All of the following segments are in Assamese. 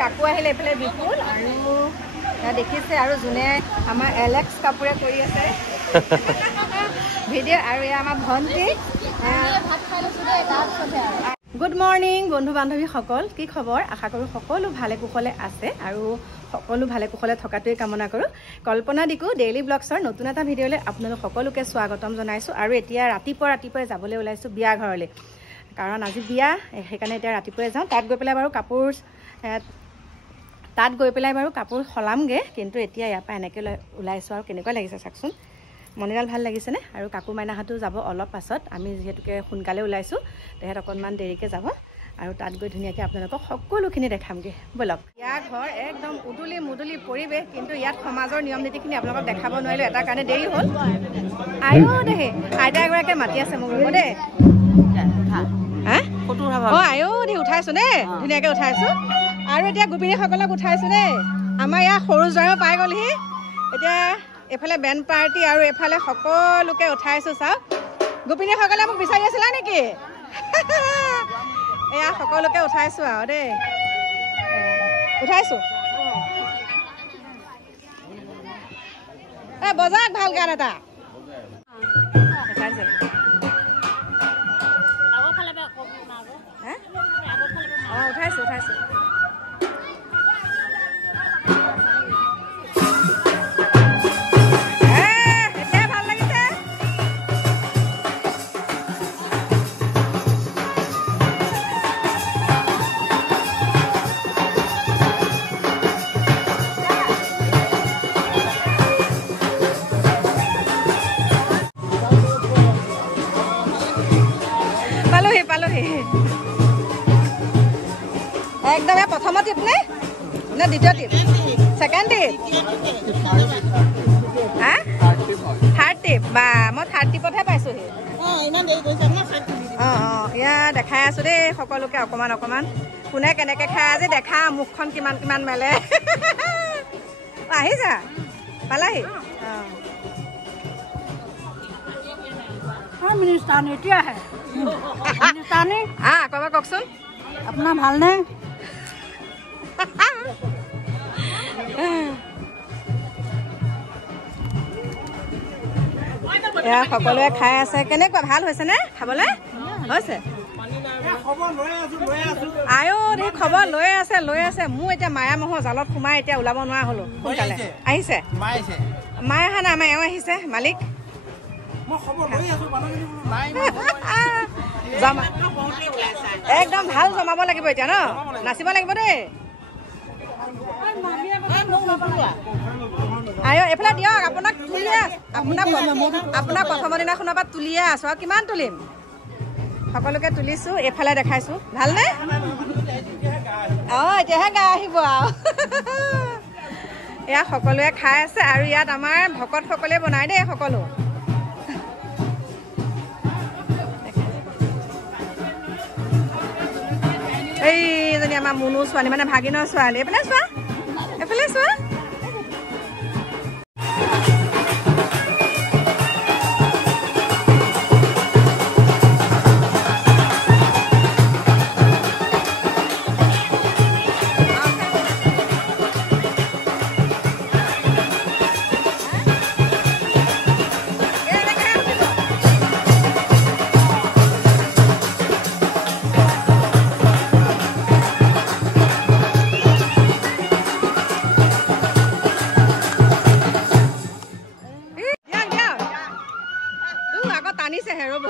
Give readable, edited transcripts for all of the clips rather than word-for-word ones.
কাকু আহিলে এইফালে বিপুল আৰু দেখিছে আৰু যোনে আমাৰ এলেক্স কাপুৰে কৰি আছে ভিডিঅ' আৰু এয়া আমাৰ ভণ্টি ভাত খাই লৈছোঁ দেই তাৰপিছতে গুড মৰ্ণিং বন্ধু বান্ধৱীসকল কি খবৰ আশা কৰোঁ সকলো ভালে কুশলে আছে আৰু সকলো ভালে কুশলে থকাটোৱে কামনা কৰোঁ কল্পনা দিকু ডেইলি ব্লগছৰ নতুন এটা ভিডিঅ'লৈ আপোনালোক সকলোকে স্বাগতম জনাইছোঁ আৰু এতিয়া ৰাতিপুৱাই যাবলৈ ওলাইছোঁ বিয়া ঘৰলৈ কাৰণ আজি বিয়া সেইকাৰণে এতিয়া ৰাতিপুৱাই যাওঁ তাত গৈ পেলাই বাৰু কাপোৰ সলামগে কিন্তু এতিয়া ইয়াৰ পৰা এনেকৈ ওলাইছোঁ আৰু কেনেকুৱা লাগিছে চাওকচোন মনিডাল ভাল লাগিছেনে আৰু কাকু মাইনাহঁতো যাব অলপ পাছত আমি যিহেতুকে সোনকালে ওলাইছোঁ তেহেঁত অকণমান দেৰিকৈ যাব আৰু তাত গৈ ধুনীয়াকৈ আপোনালোকক সকলোখিনি দেখামগৈ ব'লক ইয়াৰ ঘৰ একদম মুদুলি পৰিৱেশ কিন্তু ইয়াত সমাজৰ নিয়ম নীতিখিনি আপোনালোকক দেখাব নোৱাৰিলোঁ এটা কাৰণে দেৰি হ'ল দেহি আইতা এগৰাকীয়ে মাতি আছে মোক ৰ'ব দেই দেই উঠাইছোঁ দেই ধুনীয়াকৈ উঠাইছোঁ আৰু এতিয়া গোপিনীসকলক উঠাইছোঁ দেই আমাৰ ইয়াৰ সৰু জয়ো পাই গ'লহি এতিয়া এইফালে বেণ্ড পাৰ্টি আৰু এইফালে সকলোকে উঠাইছোঁ চাওক গোপিনীসকলে মোক বিচাৰি আছিলা নেকি এয়া সকলোকে উঠাইছোঁ আৰু দেই উঠাইছোঁ বজাত ভাল গান এটা উঠাইছোঁ পালোহি একদম প্ৰথম টিপ নে দ্বিতীয় টিপ ছেকেণ্ড টিপ থাৰ্ড টিপ বা মই থাৰ্ড টিপতহে পাইছোঁহি এয়া দেখাই আছোঁ দেই সকলোকে অকণমান কোনে কেনেকৈ খাই আজি দেখা মুখখন কিমান মেলে আহিছা পালাহি কওকচোন আপোনাৰ ভালনে এয়া সকলোৱে খাই আছে কেনেকুৱা ভাল হৈছে নে খাবলৈ হৈছে খবৰ লৈ আছে মোৰ এতিয়া মায়া মহৰ জালত সোমাই এতিয়া ওলাব নোৱাৰা হলো সোনকালে আহিছে মায়ে অহা নাই আমাৰ এওঁ আহিছে মালিক একদম ভাল জমাব লাগিব এতিয়া ন নাচিব লাগিব দেই এইফালে দিয়ক আপোনাক তুলিয়ে আপোনাক প্ৰথমৰ দিনাখনৰ পৰা তুলিয়ে আছো আৰু কিমান তুলিম সকলোকে তুলিছোঁ এইফালে দেখাইছোঁ ভালনে এতিয়াহে গা আহিব আৰু এয়া সকলোৱে খাই আছে আৰু ইয়াত আমাৰ ভকতসকলে বনাই দেই সকলো এইজনী আমাৰ মুনু ছোৱালী মানে ভাগিনৰ ছোৱালী এইফালে চোৱা টানিছেহে ৰ'ব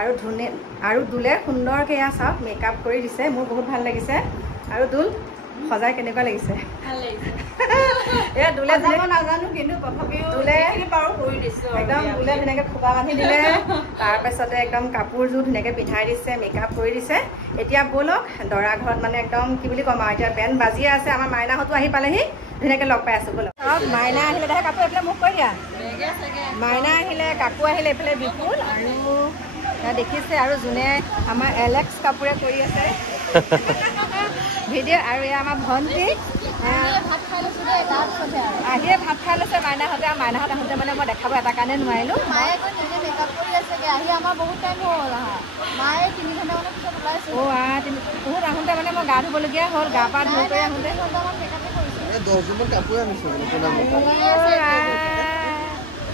আৰু দুলে সুন্দৰকৈ এয়া চাওক মেকআপ কৰি দিছে মোৰ বহুত ভাল লাগিছে আৰু দুল সজাই কেনেকুৱা লাগিছে ভাল লাগিছে এয়া দুলে নাজানো কিন্তু তথাপিও দুলে পাৰো কৰি দিছো একদম দুলে ধুনীয়াকৈ খোপা বান্ধি দিলে তাৰপাছতে একদম কাপোৰযোৰ ধুনীয়াকৈ পিন্ধাই দিছে মেকআপ কৰি দিছে এতিয়া ব'লক দৰা ঘৰত মানে একদম কি বুলি ক'ম আৰু এতিয়া বেণ্ড বাজিয়ে আছে আমাৰ মাইনাহঁতো আহি পালেহি ধুনীয়াকৈ লগ পাই আছোঁ ব'লক মাইনা আহিলে দেখা কাপোৰ এইফালে মোক কৈ দিয়া মাইনা আহিলে কাকু আহিলে এইফালে বিপুল আৰু দেখিছে আৰু যোনে আমাৰ এলেক্স কাপোৰে কৰি আছে ভিডিঅ' আৰু এয়া আমাৰ ভণ্টি আহিয়ে ভাত খাই লৈছে মাইনাহঁতে আৰু মাইনাহঁত আহোঁতে মানে মই দেখাব এটা কাৰণে নোৱাৰিলোঁ মায়ে আকৌ নিজে মেকআপ কৰি আছেগৈ আহি আমাৰ বহুত টাইম হ'ল আহা মায়ে 3 ঘণ্টামানৰ পিছত ওলাইছে বহুত আহোঁতে মানে মই গা ধুবলগীয়া হ'ল গা পা ধুই কৰি আহোঁতে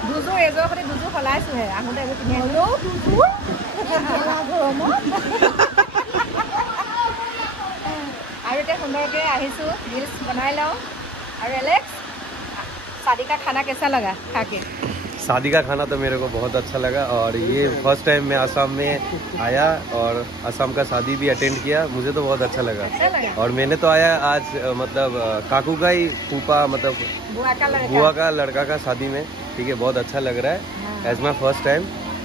দুযোৰ এযোৰ সৈতে দুযোৰ সলাইছোঁহে আহোঁতে এইবোৰ কিনি আহিলোঁ আৰু এতিয়া সুন্দৰকৈ আহিছোঁ ৰিলচ বনাই লওঁ और एलेक्स शादी का खाना कैसा लगा खा के? शादी का खाना तो मेरे को बहुत अच्छा लगा और ये फर्स्ट टाइम मैं असम में आया और असम का शादी भी अटेंड किया मुझे तो बहुत अच्छा लगा और मैंने तो आया आज मतलब काकू का ही फूफा मतलब बुआ का लड़का का शादी में ठीक है बहुत अच्छा लग रहा है as my first time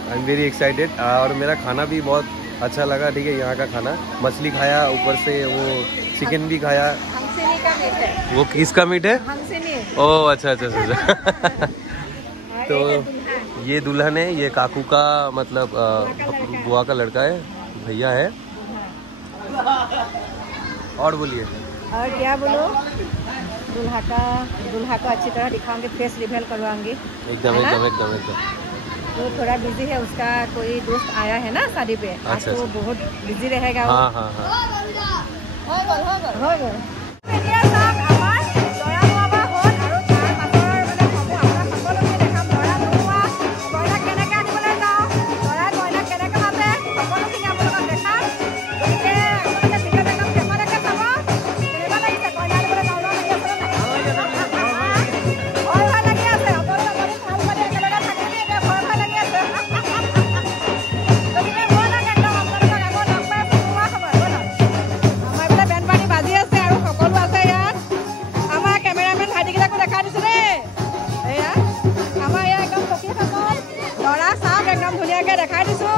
I am very excited और मेरा खाना भी बहुत अच्छा लगा ठीक है यहाँ का खाना मछली खाया ऊपर से वो चिकन भी खाया वो किसका मीट है ओह अच्छा अच्छा अच्छा तो ये दुल्हन है ये काकू का मतलब बुआ का लड़का है भैया है और बोलिए और क्या बोलो दूल्हा को अच्छी तरह दिखाऊंगी फेस रिवील करवाऊंगी एकदम एकदम एकदम एकदम वो थोड़ा बिजी है उसका कोई दोस्त आया है ना शादी पे आज तो बहुत बिजी रहेगा हाँ हाँ हाँ हो गए দেখা দিছোঁ